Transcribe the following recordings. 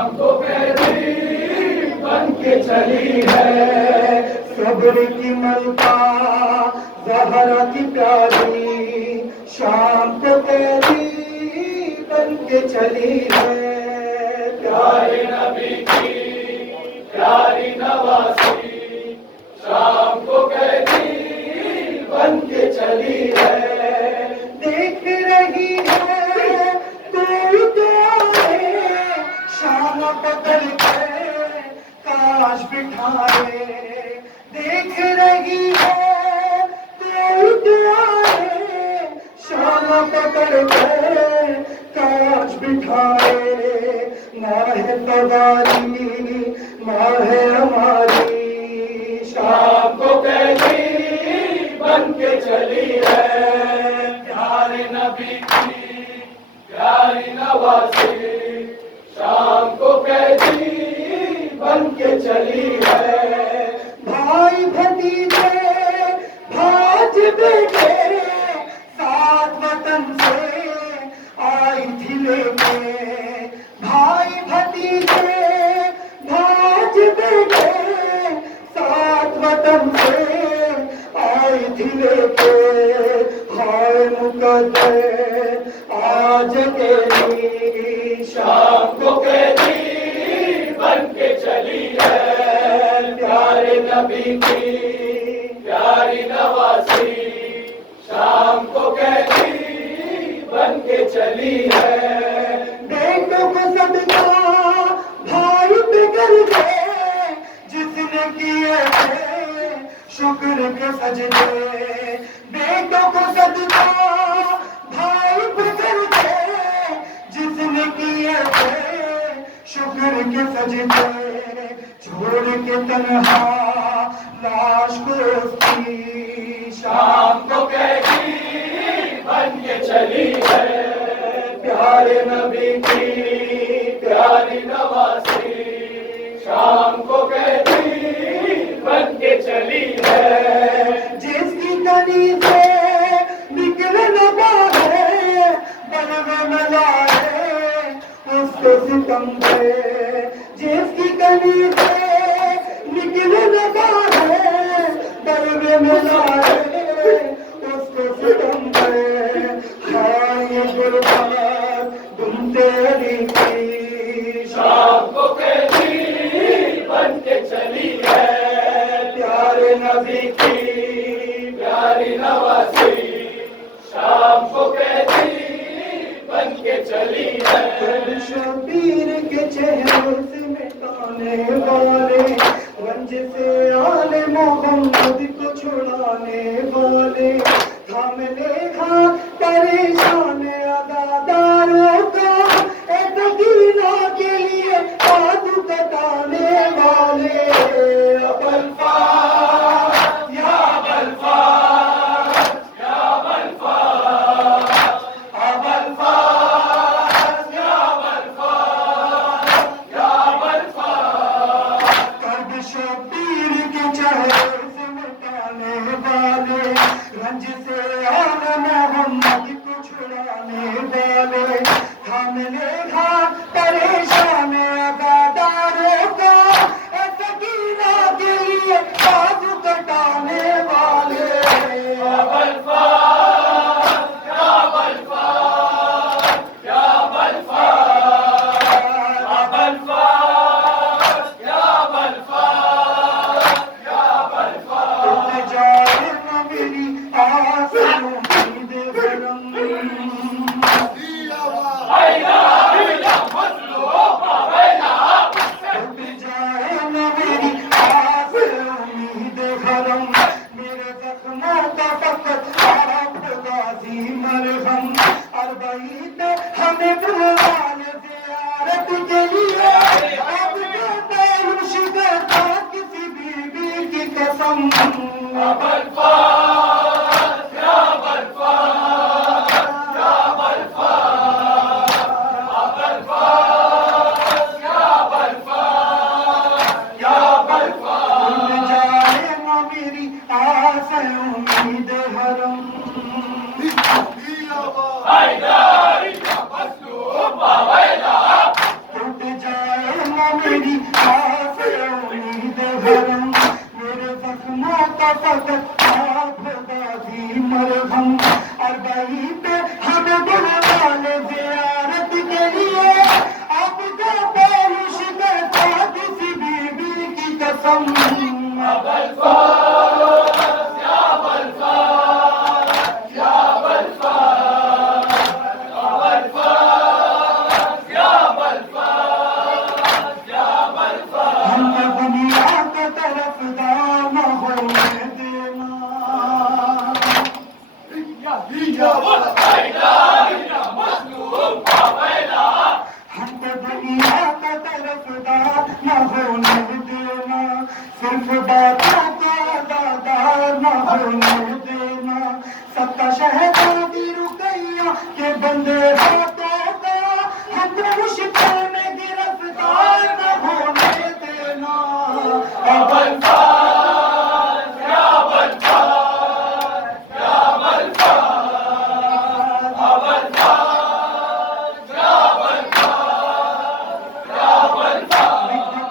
शाम को कैदी बन के चली है, सब्र की मलका ज़हरा की प्यारी शाम को कैदी बन के चली है। प्यारे नबी की प्यारी नवासी शाम को कैदी बन के चली है। देख रही है कोई तो आए शाम पकड़ के काश बिठाए। देख रही है कोई तो आए शाम पकड़ के काश बिठाए। माहे तवारी माहे हमारी शाम को कैदी बन के चली है, प्यारे नबी की प्यारी नवासी शाम को कैदी बन के चली है। भाई भतीजे भाज बेटे सात वतन से आई थी लेके। भाई भतीजे भाज बेटे सात वतन से आई थी लेके। हाय मुकद्दर आज तेरी शाम को कैदी बन के चली है, प्यारे नबी की प्यारी नवासी शाम को कैदी बन के चली है। बेटों को सदका भाई पे कर दे जिसने किए थे शुक्र के सजदे। बेटों को सदका भाई पे कर दे जिसने किए थे शुक्र के सजदे। छोड़ के तन्हा लाश को उसकी शाम को कैदी बन के चली है, प्यारे नबी की प्यारी नवासी शाम को कैदी बन के चली है। जिसकी कनी से निकले न बाहे बलवे में लाए उसको सितम पे। जिसकी कनी से निकले न बाहे बलवे में लाए उसको सितम पे। हाँ ये गुरबात तुम तेरी की शाम को कैदी बन के चली है, प्यारे नबी की प्यारी नवासी शाम को कैदी बन के चली है। शबीर के चेहरे से मिटाने वाले रंज से आले मोहम्मद को छुड़ाने वाले थाम ले हाथ परेशान अदादारों का एतकीना के लिए हाथ कटाने वाले। बलफास या बलफास या बलफास बलफास या बलफास या बलफास। कब शबीर के चेहरे से मिटाने वाले रंज से आले मोहम्मद को छुड़ाने वाले थाम ले हाथ परेशान अदादारों का एतकीना के लिए हाथ कटाने वाले। बलफास या बलफास या बलफास बलफास या बलफास या बलफास। जाए न मेरी आस मेरी आस उम्मीद हरम, मेरे जख्मों का फकत आप बाजी मरहम। अरबई पे हमें बुलवा ले ज़ियारत के लिए, आपका पेश करता किसी बीवी की कसम। सिर्फ बातों का दादार न होने देना, सबका शहजादी रुकैया के बंदे हाथों का हम मुश्किल में गिरफ्तार न होने देना।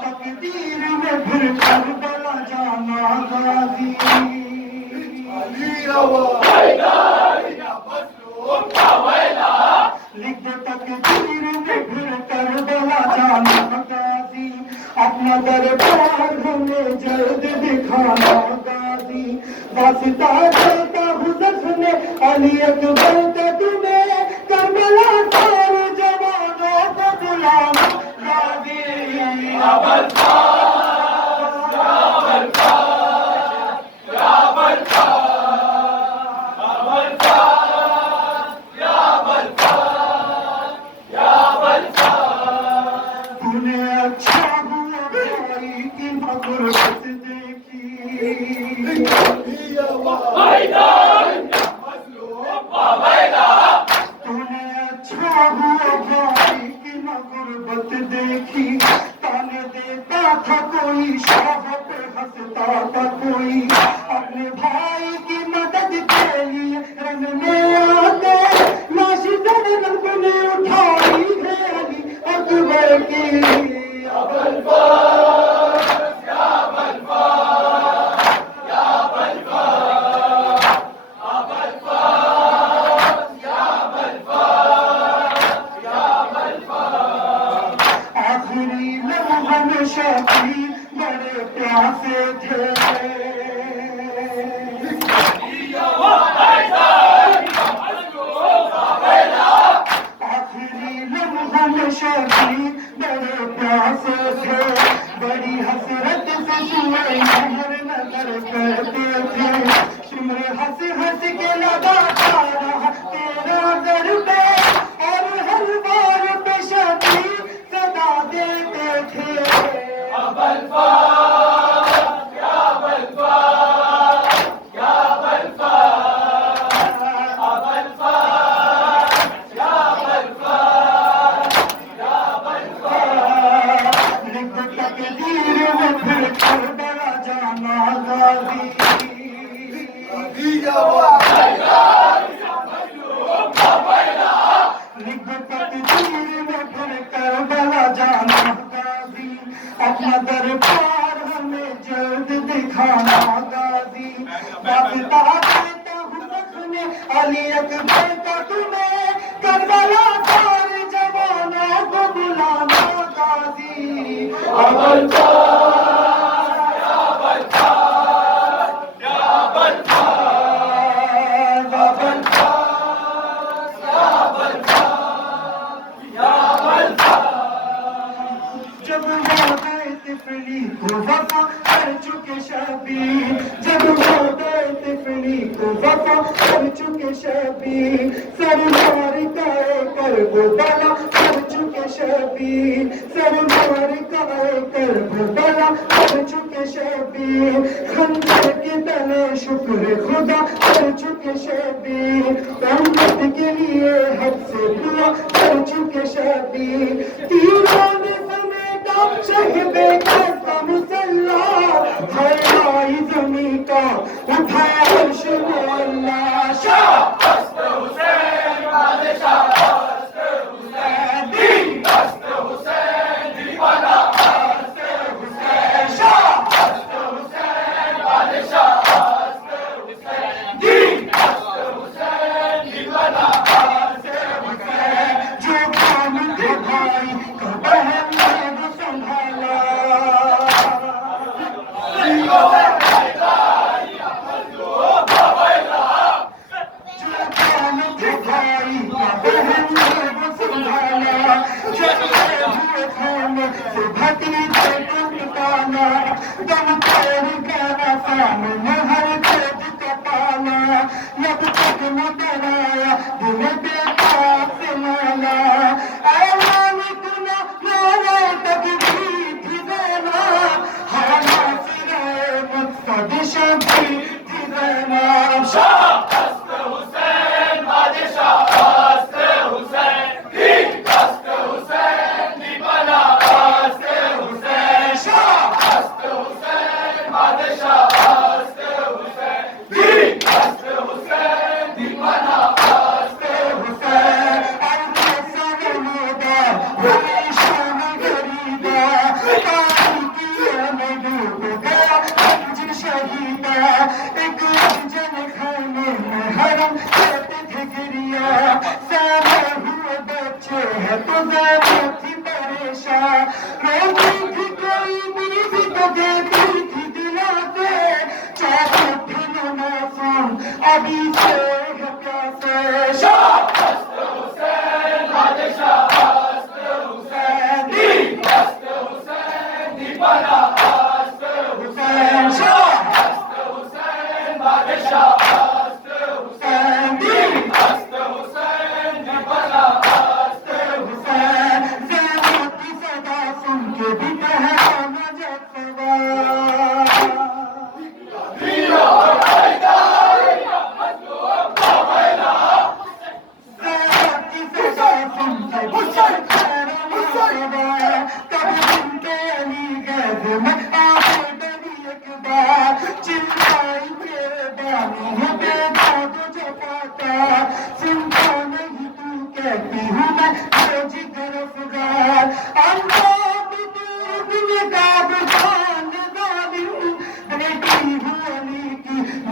तकदीर में फिर करबला जाना गाजी, लिख दे तकदीर में फिर करबला जाना गाजी, अपना दरबार हमें जल्द दिखाना गाजी। वास्ता देता हूँ ज़ख्म अली अकबर का तुम्हें, करबला सारे जवानों को बुलाना गाजी। तूने अच्छा हुआ भाई की मगरबत देखी, तूने अच्छा हुआ भाई की मगरबत देखी। ताने देता था कोई, शाह पे हंसता था कोई, अपने भाई की मदद के लिए रन में आते लाश जन्नत ने उठाई है अली अकबर की। आखिरी लम्हा में शकील बड़े प्यासे थे, आखिरी लम्हा में शकील बड़े प्यासे थे, बड़ी हसरत से जुए नजर नजर करते थे। शिमरे हंस हंस के लगाता रहा तेरा दर पे, और हर बार पे शकील सदा देते थे। लिख तकदीर में फिर करबला जाना गाजी, लिख तकदीर में फिर करबला जाना गाजी, अपना दरबार हमें जल्द दिखाना गाजी। वास्ता देता हूँ ज़ख्म अली अकबर का तुम्हें, करबला सारे जवानों को बुलाना गाजी। जब हो गए तिफली को वफा कर चुके शबीर, जब हो गए तिफली को वफा कर चुके शबीर, सरमार काए कर वो बला कर चुके शबीर, सरमार काए कर वो बला कर चुके शबीर, खंजर के तले शुक्र खुदा कर चुके शबीर, उम्मत के लिए हद से दुआ कर चुके शबीर। तीरों ने शहीदे का मुसल्ला हवाई जमी का उठाया अर्श में अल्लाह। शाह हुसैन बादशाह, हुसैन दीवाना। में से भतीजे को निकाला, दम तोड़ गया सामने हर खोज का पाला, जब तक न डराया दिल बेटा से माला, ऐलान गुना नारे तक भी थी देना, हाना सिराए मकसद शक्ति थी देना। अभी से प्यासे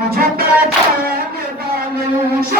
मुझे पहचान डालूं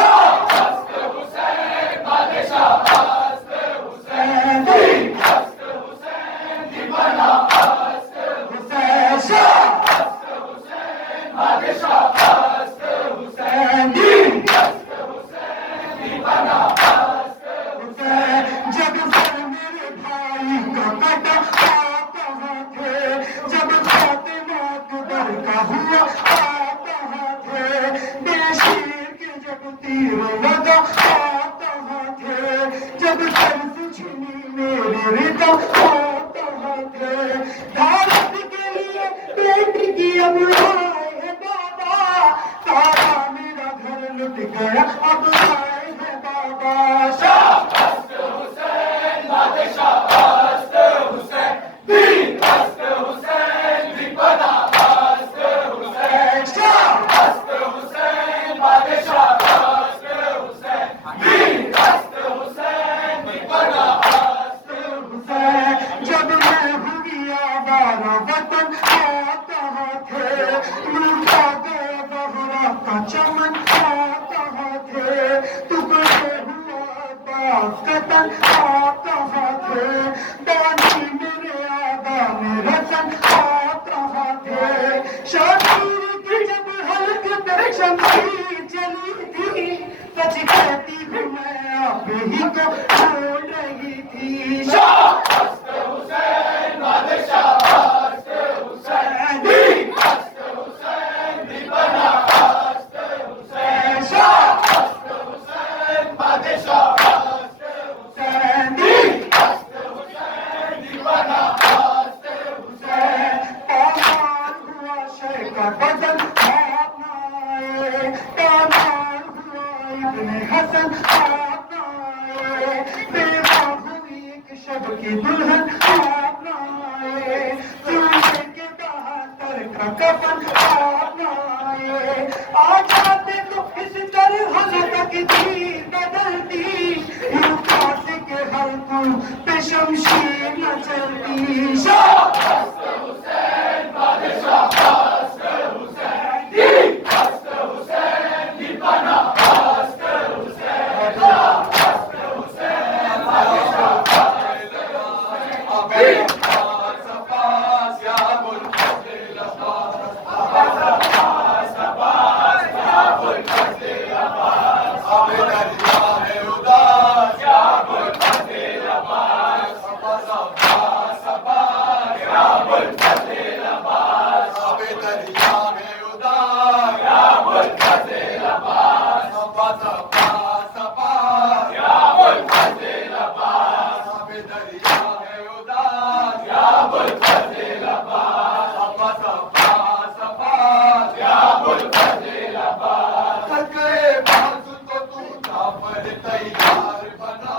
मुल्तज़िल अब्बास, आबे दरिया है उदार, या मुल्तज़िल अब्बास, अब्बास अब्बास अब्बास, या मुल्तज़िल अब्बास, आबे दरिया है उदार, या मुल्तज़िल अब्बास, अब्बास अब्बास अब्बास, या मुल्तज़िल अब्बास, थक गए बाजू तो तू था पर तैयार बना,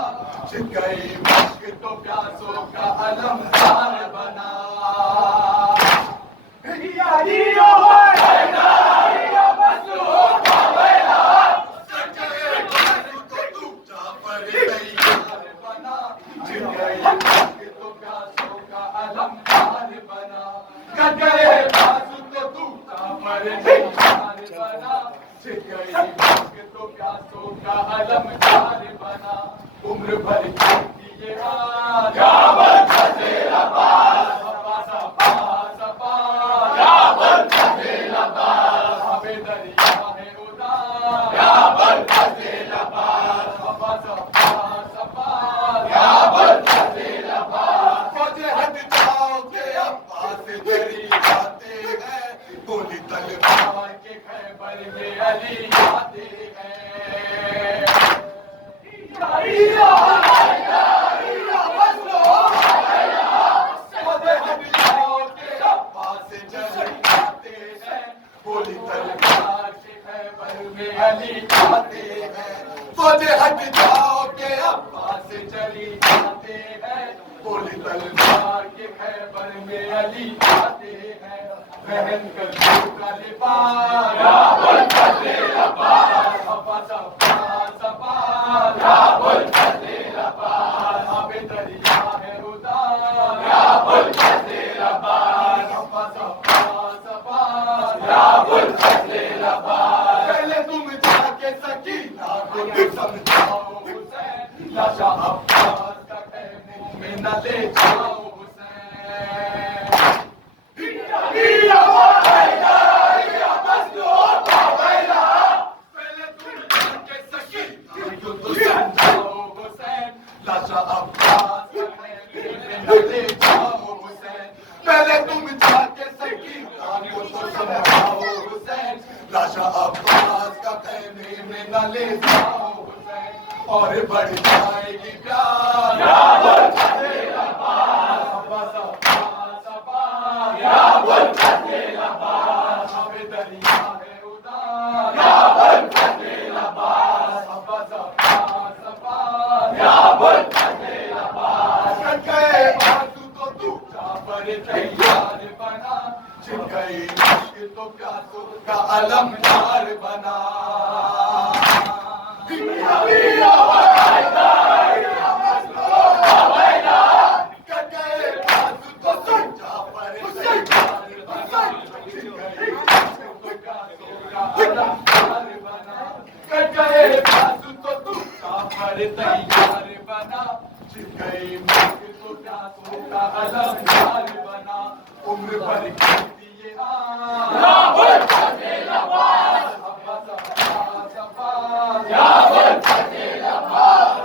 छिप गई मश्क तो प्यासों का अलमदार बना। या लियो या मसलूक वेला, थक गए बाजू तो तू था पर तैयार बना, छिप गई मश्क तो प्यासों का अलमदार बना। थक गए बाजू तो तू था पर तैयार बना, छिप गई मश्क तो प्यासों का अलमदार बना। उम्र भर की ये रात, या मुल्तज़िल अब्बास, अब्बास अब्बास अब्बास, या मुल्तज़िल अब्बास, आबे दरिया है उदार, या मुल्तज़िल अब्बास, अब्बास अब्बास अब्बास, या मुल्तज़िल अब्बास, फौजे हट जाओ के अब्बास तेरी आते हैं, गोली तलवार के खैबर में अली आते हैं। या मसलूक वेला, फौजे हट जाओ के अब्बास जली आते हैं, गोली तलवार के खैबर में अली आते हैं। फौजे हट जाओ के अब्बास जली आते हैं, गोली तलवार के खैबर में अली आते हैं। पहन कर का लिबास, या मुल्तज़िल अब्बास, अब्बास अब्बास अब्बास, या मुल्तज़िल अब्बास, आबे दरिया है उदार, या मुल्तज़िल अब्बास, अब्बास अब्बास अब्बास, या मुल्तज़िल अब्बास, पहले तुम जाके सकीना को समझाओ हुसैन, लाशा अब्बास का खेमे में न ले जाओ हुसैन। या मसलूक वेला, पहले तुम जाके सकीना को समझाओ हुसैन, लाशा अब्बास का खेमे में न ले जाओ हुसैन। पहले तुम जाके सकीना को समझाओ हुसैन, लाशा अब्बास का खेमे में न ले जाओ हुसैन। और बढ़ जाएगी प्यार, या मुल्तज़िल अब्बास, अब्बास अब्बास अब्बास, या मुल्तज़िल अब्बास, आबे दरिया है उदार, या मुल्तज़िल अब्बास, अब्बास अब्बास अब्बास, या मुल्तज़िल अब्बास, कट गए बाजू तो तू पर तैयार बना, छिप गई मश्क तो प्यासों का अलमदार बना। कट गए बाजू तो तू पर तैयार बना, छिप गई मश्क तो प्यासों का अलमदार बना। कट गए बाजू तो तू पर तैयार बना, छिप गई मश्क तो प्यासों का अलमदार बना। उम्र भर की दिए या मुल्तज़िल अब्बास, अब्बास अब्बास अब्बास, या मुल्तज़िल अब्बास,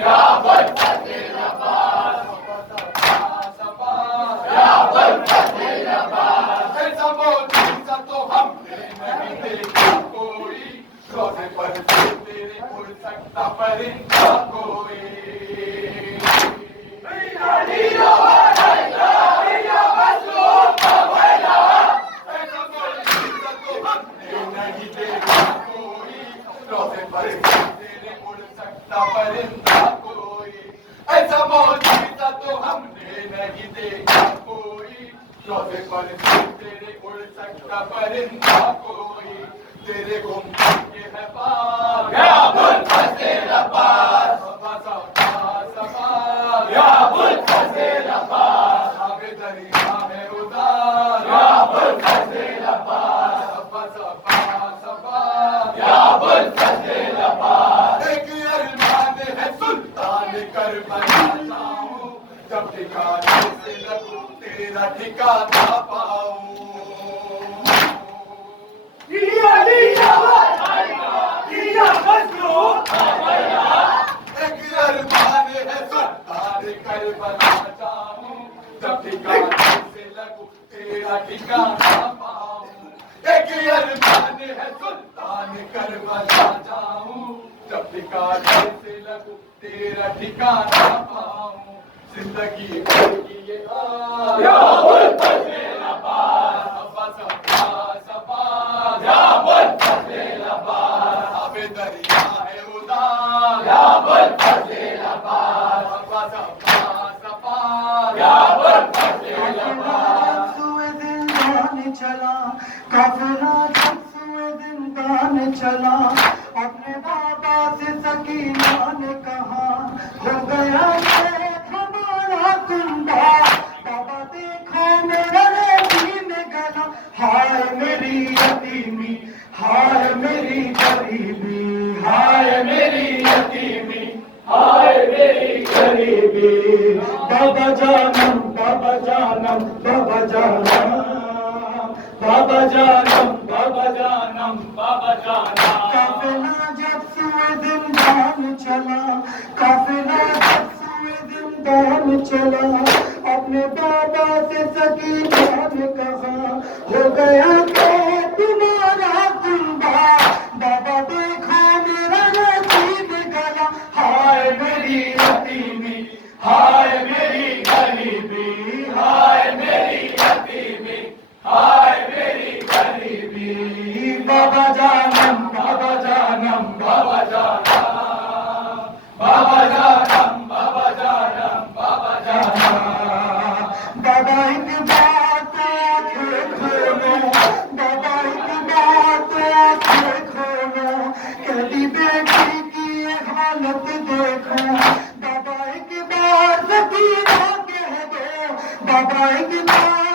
या मुल्तज़िल अब्बास, या मुल्तज़िल अब्बास, ऐसा मौजूदा तो हमने नहीं देखा कोई, रोज़े पर से तेरे उड़ सकता परिंदा कोई। या मसलूक वेला, ऐसा मौजूदा तो हमने नहीं देखा कोई, रोज़े पर से तेरे उड़ सकता परिंदा कोई। ऐसा मौजूदा तो हमने नहीं देखा कोई, रोज़े पर से तेरे उड़ सकता परिंदा कोई। तेरे गुम के है पार, या मुल्तज़िल अब्बास, अब्बास अब्बास अब्बास, या मुल्तज़िल अब्बास, आबे दरिया है उदार, या मुल्तज़िल अब्बास, अब्बास अब्बास अब्बास, या मुल्तज़िल अब्बास, एक अरमान है सुल्तान करबला जाऊं, जब ठिकाने से लगूं तेरा ठिकाना पाऊं। या मसलूक वेला, एक अरमान है सुल्तान करबला जाऊं, जब ठिकाने से लगूं तेरा ठिकाना पाऊं, एक अरमान है सुल्तान करबला जाऊं, जब ठिकाने से लगूं तेरा ठिकाना पाऊं, जिंदगी भर की ये या बोल फतेह अब्बास, अब्बास अब्बास अब्बास, या बोल फतेह अब्बास, आबे दरिया है उदार, या बोल फतेह अब्बास, अब्बास अब्बास अब्बास, या बोल फतेह अब्बास। सुए जिंदान चला काफिला, जब सुए जिंदान चला, अपने बाबा से सकीना ने कहा, हो गया शेख हमारा कुंबा, बाबा देखो मेरा रेती में गला, हाय मेरी यतीमी, हाय मेरी गरीबी, हाय मेरी यतीमी, हाय मेरी गरीबी, बाबा जानम, बाबा जानम, बाबा जानम, बाबा जानम, बाबा जानम, बाबा जानम। काफिला जब सुए जिंदान चला, काफिला जब सुए जिंदान चला, अपने बाबा से सकीना ने कहा, हो गया तो तुम्हारा कुंबा, बाबा देखो मेरा नसीब गला, हाय मेरी यतीमी, हाय मेरी गरीबी, हाय मेरी यतीमी, हाय मेरी गरीबी, बाबा जानम, बाबा जानम, बाबा जानम, बाबा जानम, बाबा जानम, बाबा जानम, बाबा एक बार